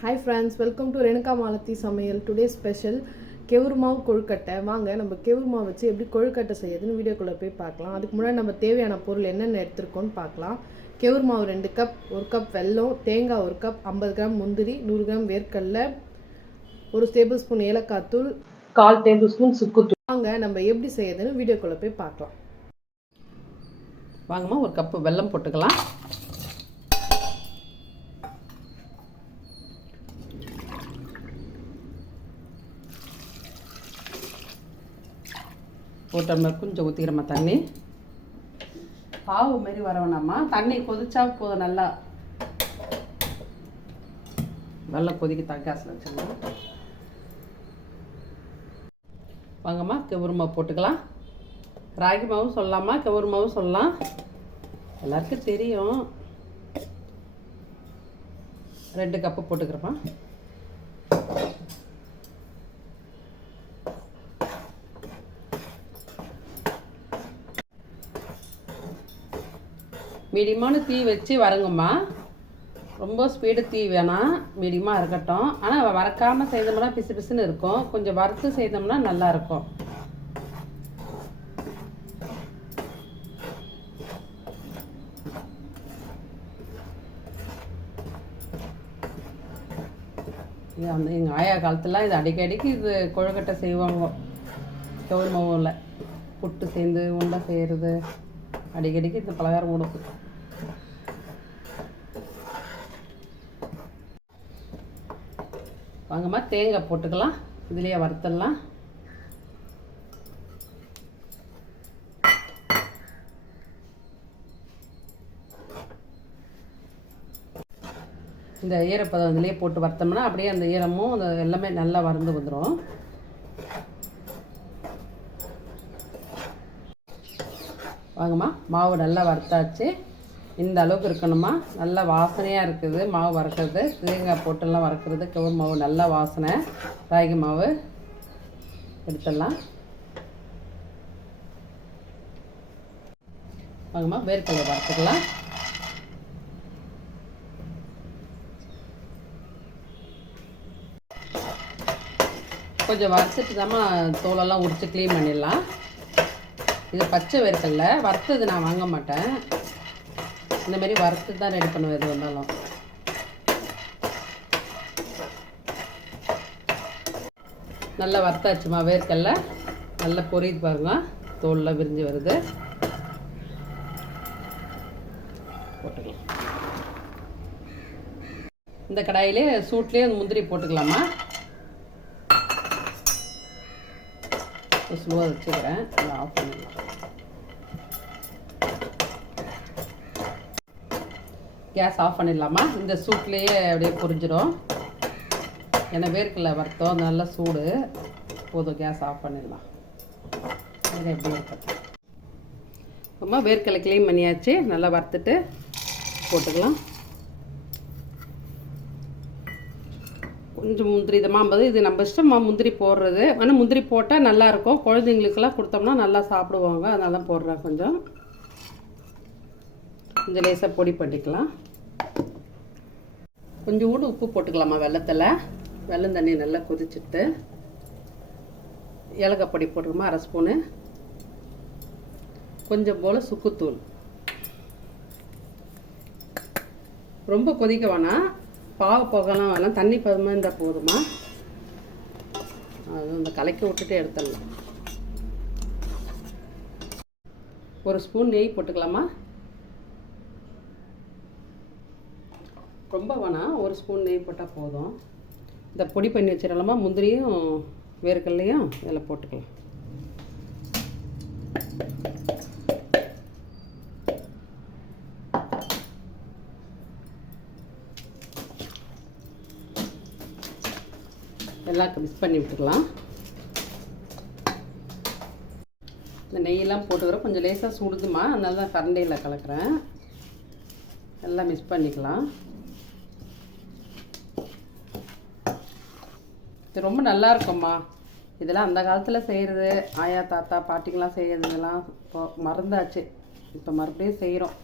Hi friends, welcome to Renuka Malathi சமையல். Today special கெவுரு மாவு கொழுக்கட்டை. வாங்க நம்ம கெவுரு மாவு வச்சு எப்படி கொழுக்கட்டை செய்யுதுன்னு வீடியோக்குள்ளே போய் பார்க்கலாம். அதுக்கு முன்னாடி நம்ம தேவையான பொருள் என்னென்ன எடுத்துருக்கோன்னு பார்க்கலாம். கெவுரு மாவு 2 கப், 1 கப் வெல்லம், தேங்காய் 1 கப், 50 கிராம் முந்திரி, 100 கிராம் வேர்க்கடலை, 1 டேபிள் ஸ்பூன் ஏலக்காய் தூள், 1/4 டேபிள் ஸ்பூன் சுக்குத்தூள். வாங்க நம்ம எப்படி செய்யுதுன்னு வீடியோக்குள்ளே போய் பார்க்கலாம். வாங்கம்மா, 1 கப்பு வெல்லம் போட்டுக்கலாம். ஒரு டம்ளர் கொஞ்சம் ஊற்றிக்கிறோம்மா தண்ணி. பாவு மாரி வர வேணாம்மா, தண்ணி கொதிச்சா போதும். நல்லா வெல்லம் கொதிக்க கேஸில் வச்சுக்கலாம். வாங்கம்மா, கெவுரு மாவு போட்டுக்கலாம். ராகி மாவும் சொல்லலாமா, கெவுரு மாவும் சொல்லலாம், எல்லாருக்கும் தெரியும். 2 கப்பு போட்டுக்கிறப்பா. மீடியமான தீ வச்சு வரங்கம்மா, ரொம்ப ஸ்பீடு தீ வேணாம், மீடியமாக இருக்கட்டும். ஆனால் வறக்காமல் செய்தோம்னா பிசு பிசுன்னு இருக்கும், கொஞ்சம் வறுத்து செய்தோம்னா நல்லாயிருக்கும். இது அந்த எங்கள் ஆயா காலத்துலாம் இது அடிக்கடிக்கு இது கொழுக்கட்டை செய்வாங்க. கெவுரு மாவில் புட்டு சேர்ந்து உண்டை செய்கிறது அடிக்கடிக்கு இந்த பலகாரம் உணவு. வாங்கம்மா, தேங்காய் போட்டுக்கலாம். இதுலேயே வறுத்துடலாம். இந்த ஈரப்பதம் இதுலேயே போட்டு வறுத்தோம்னா அப்படியே அந்த ஈரமும் அந்த எல்லாமே நல்லா வறுந்து வந்துடும். வாங்கம்மா, மாவு நல்லா வறுத்தாச்சு. இந்த அளவுக்கு இருக்கணுமா, நல்லா வாசனையாக இருக்குது மாவு வறுக்கிறது. தேங்காய் போட்டெல்லாம் வறுக்கிறது, கெவுரு மாவு நல்லா வாசனை. ராகி மாவு எடுத்துடலாம். வாங்கம்மா, வேர்க்கடலை வறுத்துக்கலாம். கொஞ்சம் வறுத்துட்டு தாம்மா தோலெல்லாம் உரித்து க்ளீன் பண்ணிடலாம். இது பச்சை வேர்க்கடலை, வறுத்தது நான் வாங்க மாட்டேன். இந்தமாரி வறுத்து தான் ரெடி பண்ணுவேன் எது வந்தாலும். நல்லா வறுத்தாச்சுமா வேர்க்கடலை, நல்லா பொரியுது பாருங்க, தோலில் விரிஞ்சு வருது. போட்டுக்கலாம். இந்த கடாயிலே சூட்லேயே முந்திரி போட்டுக்கலாமா. ஸ்லோவாக வச்சுக்கிறேன், நல்லா ஆஃப் பண்ணிடலாம். கேஸ் ஆஃப் பண்ணிடலாமா. இந்த சூட்லேயே அப்படியே பொரிஞ்சிடும். ஏன்னா வேர்க்கடலை வறுத்தோம், நல்லா சூடு போதும். கேஸ் ஆஃப் பண்ணிடலாம். அது எப்படி இருக்கட்டும். அம்மா, வேர்க்கடலை க்ளீன் பண்ணியாச்சு. நல்லா வறுத்துட்டு போட்டுக்கலாம். கொஞ்சம் முந்திரி இதமாகும்போது இது நம்ம இஷ்டமாக முந்திரி போடுறது. ஆனால் முந்திரி போட்டால் நல்லாயிருக்கும், குழந்தைங்களுக்கெல்லாம் கொடுத்தோம்னா நல்லா சாப்பிடுவாங்க, அதனால தான் போடுறேன். கொஞ்சம் லேசாக பொடி பண்ணிக்கலாம். கொஞ்சம் கூட உப்பு போட்டுக்கலாமா வெல்லத்தில். வெல்லம் தண்ணி நல்லா கொதிச்சுட்டு ஏலக்காய் பொடி போட்டுக்கோமா 1/2 ஸ்பூனு. கொஞ்சம் போல் சுக்குத்தூள். ரொம்ப கொதிக்க வேணாம், பாவு போகலாம் வேணாம், தண்ணி பதமாக இருந்தால் போதுமா. அது அந்த கலக்கி விட்டுட்டு எடுத்துடலாம். 1 ஸ்பூன் நெய் போட்டுக்கலாமா. ரொம்ப வேணாம், 1 ஸ்பூன் நெய் போட்டால் போதும். இந்த பொடி பண்ணி வச்சிடலாமா, முந்திரியும் வேர்க்கடலையும் இதில் போட்டுக்கலாம். எல்லாம் மிக்ஸ் பண்ணி விட்டுக்கலாம். இந்த நெய்யெல்லாம் போட்டுக்கிறோம், கொஞ்சம் லேசாக சுடுதுமா, அதனால தான் கரண்டியில் கலக்கிறேன். எல்லாம் மிக்ஸ் பண்ணிக்கலாம். இது ரொம்ப நல்லா இருக்கும்மா. இதெல்லாம் அந்த காலத்தில் செய்கிறது, ஆயா தாத்தா பாட்டிங்கெலாம் செய்கிறதுலாம் இப்போ மறந்தாச்சு. இப்போ மறுபடியும் செய்கிறோம்.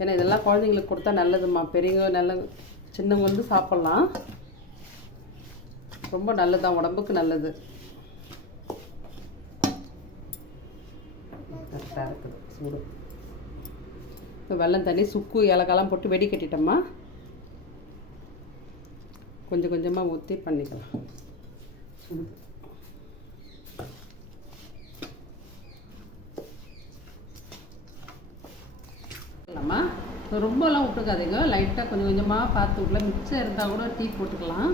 ஏன்னா இதெல்லாம் குழந்தைங்களுக்கு கொடுத்தா நல்லதும்மா. பெரியவங்க நல்ல சின்னவங்க வந்து சாப்பிட்லாம். ரொம்ப நல்லதுதான், உடம்புக்கு நல்லது. கரெக்டாக இருக்குது சூடு. இப்போ வெல்லம் தண்ணி சுக்கு ஏலக்காய்லாம் போட்டு வெடி கட்டிட்டோம்மா. கொஞ்சம் கொஞ்சமாக ஊற்றி பண்ணிக்கலாம். இல்லைம்மா, ரொம்பலாம் விட்டுக்காதீங்க. லைட்டாக கொஞ்சம் கொஞ்சமாக பார்த்து விடல. மிச்சம் இருந்தால் கூட டீ போட்டுக்கலாம்.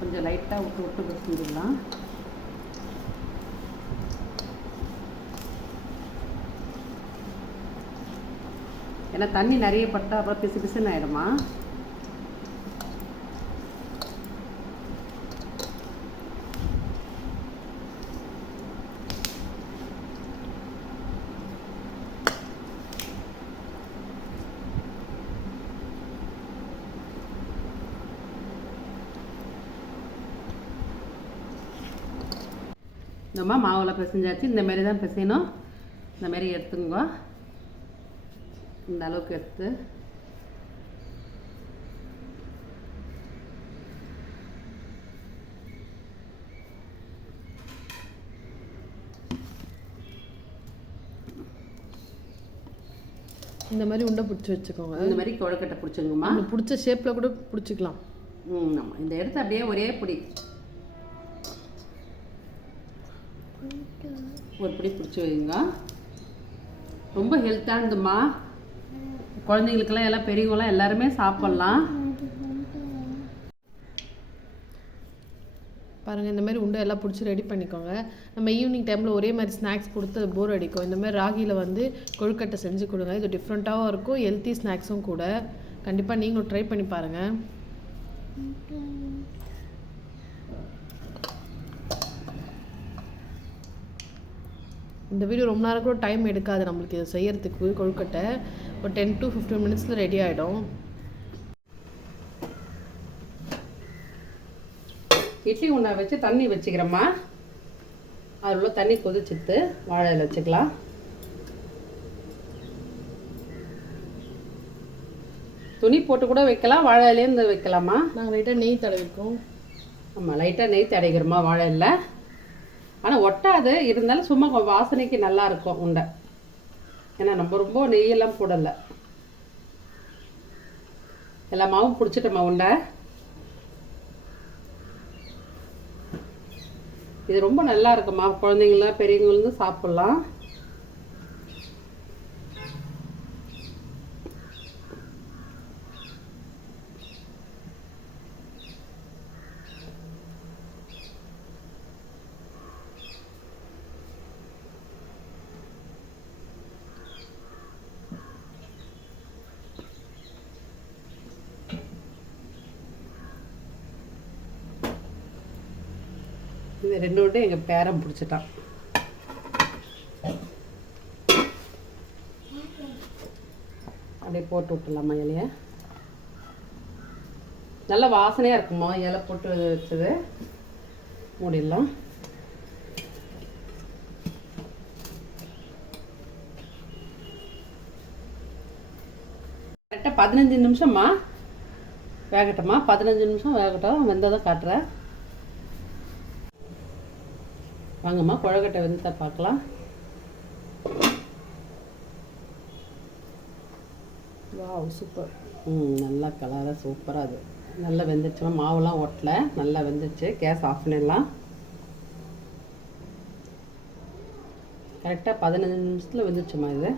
கொஞ்சம் லைட்டாக விட்டு விட்டு செஞ்சிடலாம். ஏன்னா தண்ணி நிறைய பட்டா அப்புறம் பிசு பிசுன்னு ஆகிடுமா. இந்தம்மா மாவில் பிசைஞ்சாச்சு. இந்த மாதிரி தான் பிசையணும். இந்த மாதிரி எடுத்துங்க. இந்த அளவுக்கு எடுத்து இந்த மாதிரி உண்டை பிடிச்சி வச்சுக்கோங்க. இந்த மாதிரி கொழுக்கட்டை பிடிச்சிங்கம்மா. பிடிச்ச ஷேப்பில் கூட பிடிச்சிக்கலாம். ஆமாம். இந்த இடத்த அப்படியே ஒரே பிடி ஒரு பிடி பிடிச்சி வைங்க. ரொம்ப ஹெல்த்தானதும்மா. குழந்தைங்களுக்கெல்லாம் எல்லாம் பெரியவங்களாம் எல்லாருமே சாப்பிட்லாம். பாருங்கள், இந்த மாதிரி உண்டை எல்லாம் பிடிச்சி ரெடி பண்ணிக்கோங்க. நம்ம ஈவினிங் டைமில் ஒரே மாதிரி ஸ்நாக்ஸ் கொடுத்து அது போர் அடிக்கும். இந்த மாதிரி ராகியில் வந்து கொழுக்கட்டை செஞ்சு கொடுங்க. இது டிஃப்ரெண்ட்டாகவும் இருக்கும், ஹெல்த்தி ஸ்நாக்ஸும் கூட. கண்டிப்பாக நீங்களும் ட்ரை பண்ணி பாருங்கள். இந்த வீடியோ ரொம்ப நேரம் கூட டைம் எடுக்காது நம்மளுக்கு இதை செய்யறதுக்கு. கொழுக்கட்டை ஒரு 10 to 15 மினிட்ஸில் ரெடி ஆகிடும். இட்லி உண்டை வச்சு தண்ணி வச்சுக்கிறோம்மா. அதில் உள்ள தண்ணி கொதிச்சுட்டு வாழையில வச்சுக்கலாம். துணி போட்டு கூட வைக்கலாம், வாழையிலேருந்து வைக்கலாமா. நாங்கள் லைட்டாக நெய் தடவிருக்கோம். ஆமாம், லைட்டாக நெய் தடவிக்கிறோமா வாழையில. ஆனால் ஒட்டாது, இருந்தாலும் சும்மா வாசனைக்கு நல்லா இருக்கும் உண்டை. ஏன்னா நம்ம ரொம்ப நெய்யெல்லாம் போடலை. எல்லா மாவும் பிடிச்சிட்டோம்மா உண்டை. இது ரொம்ப நல்லா இருக்குமா. குழந்தைங்களாம் பெரியவங்களும் சாப்பிட்லாம். இந்த ரெண்டு விட்டு எங்கள் பேரன் பிடிச்சிட்டான். அப்படியே போட்டு விட்டுலாமா இலைய. நல்ல வாசனையாக இருக்குமா இலை போட்டு வச்சது. மூடிடலாம். கரெக்டாக 15 நிமிஷம்மா வேகட்டம்மா. 15 நிமிஷம் வேகட்டும். வெந்ததை காட்டுறேன் வாங்கம்மா. கொழுக்கட்டை வெந்ததை பார்க்கலாம். Wow, super. நல்லா கலராக சூப்பராக. அது நல்லா வெந்துச்சுமா. மாவுலாம் ஒட்டலை, நல்லா வெந்துச்சு. கேஸ் ஆஃப் பண்ணிடலாம். கரெக்டாக 15 நிமிஷத்தில் வெந்துச்சுமா இது.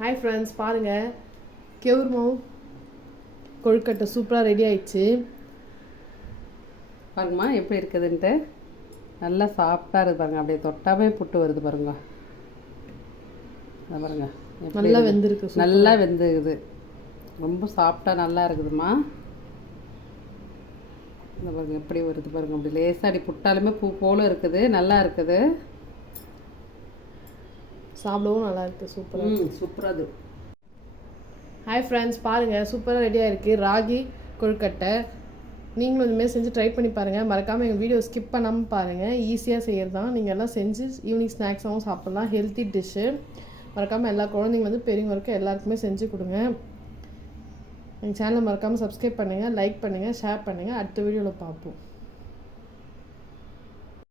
ஹாய் ஃப்ரெண்ட்ஸ், பாருங்கள், கெவுர் மாவு கொழுக்கட்டை சூப்பராக ரெடி ஆயிடுச்சு. பாருங்கம்மா எப்படி இருக்குதுன்ட்டு. நல்லா சாஃப்டாக இருக்குது பாருங்கள். அப்படியே தொட்டாவே புட்டு வருது பாருங்க. அதை பாருங்க, நல்லா வெந்திருக்கு. நல்லா வெந்துக்குது. ரொம்ப சாஃப்டாக நல்லா இருக்குதுமா. இந்த பாருங்க எப்படி வருது பாருங்க. அப்படி லேசாக அப்படி புட்டாலுமே பூ போல இருக்குது. நல்லா இருக்குது. சாப்பிடவும் நல்லா இருக்குது. சூப்பராக சூப்பராக அது. ஹாய் ஃப்ரெண்ட்ஸ், பாருங்கள், சூப்பராக ரெடியாக இருக்குது ராகி கொழுக்கட்டை. நீங்களும் இதுமாரி செஞ்சு ட்ரை பண்ணி பாருங்கள். மறக்காமல் எங்கள் வீடியோ ஸ்கிப் பண்ணாமல் பாருங்கள். ஈஸியாக செய்கிறது தான். நீங்கள் எல்லாம் செஞ்சு ஈவினிங் ஸ்நாக்ஸாகவும் சாப்பிட்லாம். Healthy dish. மறக்காமல் எல்லா குழந்தைங்க வந்து பெரியவங்க வரைக்கும் எல்லாருக்குமே செஞ்சு கொடுங்க. எங்கள் சேனலை மறக்காமல் சப்ஸ்கிரைப் பண்ணுங்கள், லைக் பண்ணுங்கள், ஷேர் பண்ணுங்கள். அடுத்த வீடியோவில் பார்ப்போம்.